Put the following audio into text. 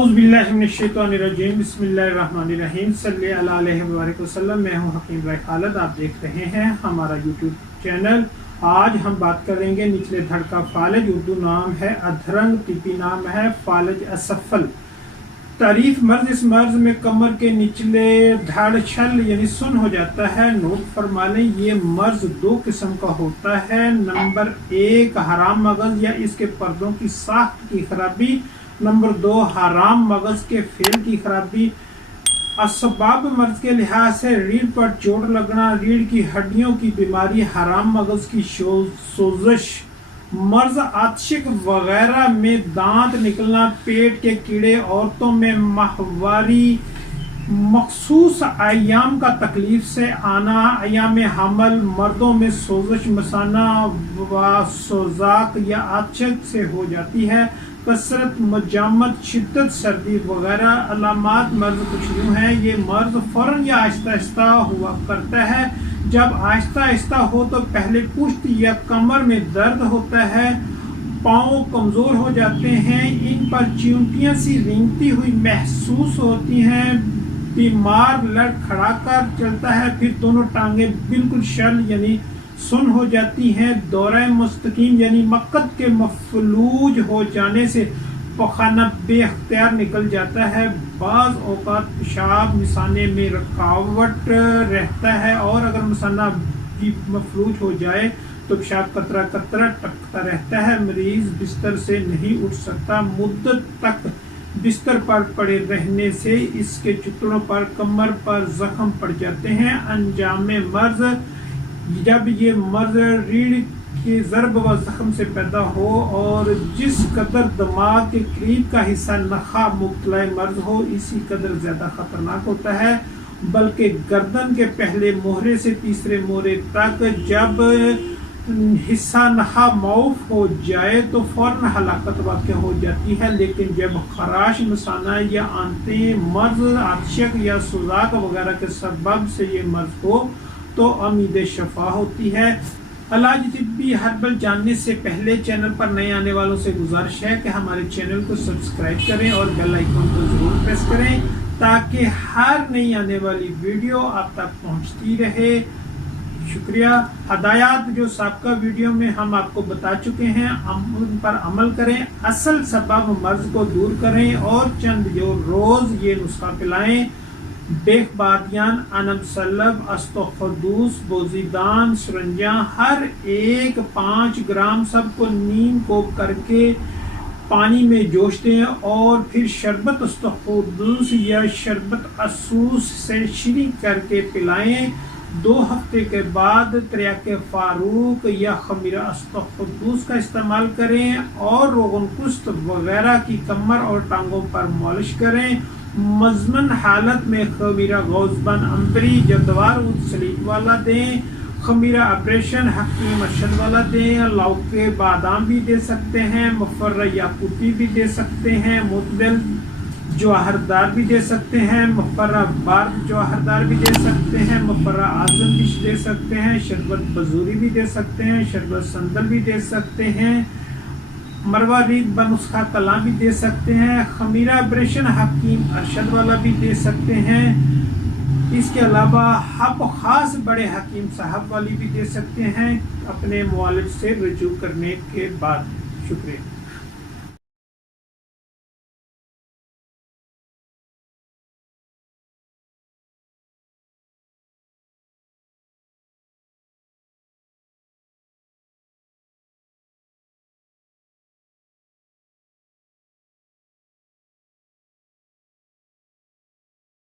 औज़ु बिल्लाहि मिनश शैतानिर रजीम बिस्मिल्लाहिर रहमानिर रहीम सल्लल्लाहु अलैहि वसल्लम। मैं हूँ हकीम भाई खालिद, आप देख रहे हैं हमारा यूट्यूब चैनल। आज हम बात करेंगे निचले धड़ का फालिज। उर्दू नाम है अधरंग, तिब्बी नाम है फालिज असफल। तारीफ मर्ज, इस मर्ज में कमर के निचले धड़ छल यानी सुन हो जाता है। नोट फरमा लें, ये मर्ज दो किस्म का होता है। नंबर 1 हराम मगज या इसके पर्दों की साख्त की खराबी। नंबर 2 हराम मगज के फेल की खराबी। असबाब मर्ज के लिहाज से रीढ़ पर चोट लगना, रीढ़ की हड्डियों की बीमारी, हराम मगज की सोजश, मर्ज आतशिक वगैरह में दांत निकलना, पेट के कीड़े, औरतों में माहवारी, मखसूस अयाम का तकलीफ से आना, अयाम हमल, मर्दों में सोजश मसाना व सोजाक या आतशक से हो जाती है। कसरत, मजामत, शिद्दत, सर्दी वगैरह अलामात मर्ज कुछ यूँ है। ये मर्ज फौरन या आहिस्ता आहिस्ता हुआ करता है। जब आहिस्ता आहिस्ता हो तो पहले पुश्त या कमर में दर्द होता है, पाँव कमज़ोर हो जाते हैं, इन पर चींटियाँ सी रेंगती हुई महसूस होती हैं, बीमार लड़खड़ाकर चलता है, फिर दोनों टांगें बिल्कुल शल यानी सुन हो जाती हैं। दौरा मुस्तकीम यानी मक्कत के मफलूज हो जाने से पखाना बेख्तियार निकल जाता है। बाज़ औक़ात पेशाब मिसाने में रुकावट रहता है और अगर मिसाना भी मफलूज हो जाए तो पेशाब कतरा कतरा टपकता रहता है। मरीज़ बिस्तर से नहीं उठ सकता। मुद्दत तक बिस्तर पर पड़े रहने से इसके जुतड़ों पर, कमर पर जख्म पड़ जाते हैं। अंजाम मर्ज, जब ये मर्ज रीढ़ के ज़र्ब व जख्म से पैदा हो और जिस कदर दिमाग के करीब का हिस्सा नखा मुब्तला मर्ज हो, इसी कदर ज़्यादा ख़तरनाक होता है। बल्कि गर्दन के पहले मोहरे से तीसरे मोहरे तक जब हिस्सा नखा मौफ हो जाए तो फ़ौरन हलाकत वाक़ हो जाती है। लेकिन जब खराश, मसाना या आंतें, मर्ज, आतशक या सुजाक वगैरह के सबब से ये मर्ज हो तो उम्मीद शफा होती है। इलाज तिब्बी हर्बल जानने से पहले चैनल पर नए आने वालों से गुजारिश है कि हमारे चैनल को सब्सक्राइब करें और बेल आइकन को ज़रूर प्रेस करें ताकि हर नई आने वाली वीडियो आप तक पहुंचती रहे। शुक्रिया। हदायत जो साबका वीडियो में हम आपको बता चुके हैं, उन पर अमल करें, असल सबब मर्ज को दूर करें और चंद जो रोज़ ये नुस्खा पिलाएं। बेख बादियान, अनब सलब, अस्तोखदूस, बोजीदान, सुरंजा हर एक 5 ग्राम सबको नीम को करके पानी में जोश दें और फिर शरबत अस्तोखदूस या शरबत असूस से श्री करके पिलाएं। 2 हफ्ते के बाद त्रियाके फारूक या खमीरा अस्तोखदूस का इस्तेमाल करें और रोगन कुश्त वगैरह की कमर और टांगों पर मालिश करें। मजमन हालत में खमीरा गौजबन अंतरी जदवार सलीब वाला दें। खमीरा ऑपरेशन हकीम अरशद वाला दें। लौके बादाम भी दे सकते हैं, मुफर्रा याकूती भी दे सकते हैं, मुतदल जवाहरदार भी दे सकते हैं, मुफर्रा बार्द जवाहरदार भी दे सकते हैं, मुफर्रा आजम भी दे सकते हैं, शरबत बजूरी भी दे सकते हैं, शरबत संदल भी दे सकते हैं, मरवा रीत बनुस्खा कला भी दे सकते हैं, खमीरा ऑपरेशन हकीम अरशद वाला भी दे सकते हैं। इसके अलावा हब खास बड़े हकीम साहब वाली भी दे सकते हैं अपने मुआलिज से रुजू करने के बाद। शुक्रिया।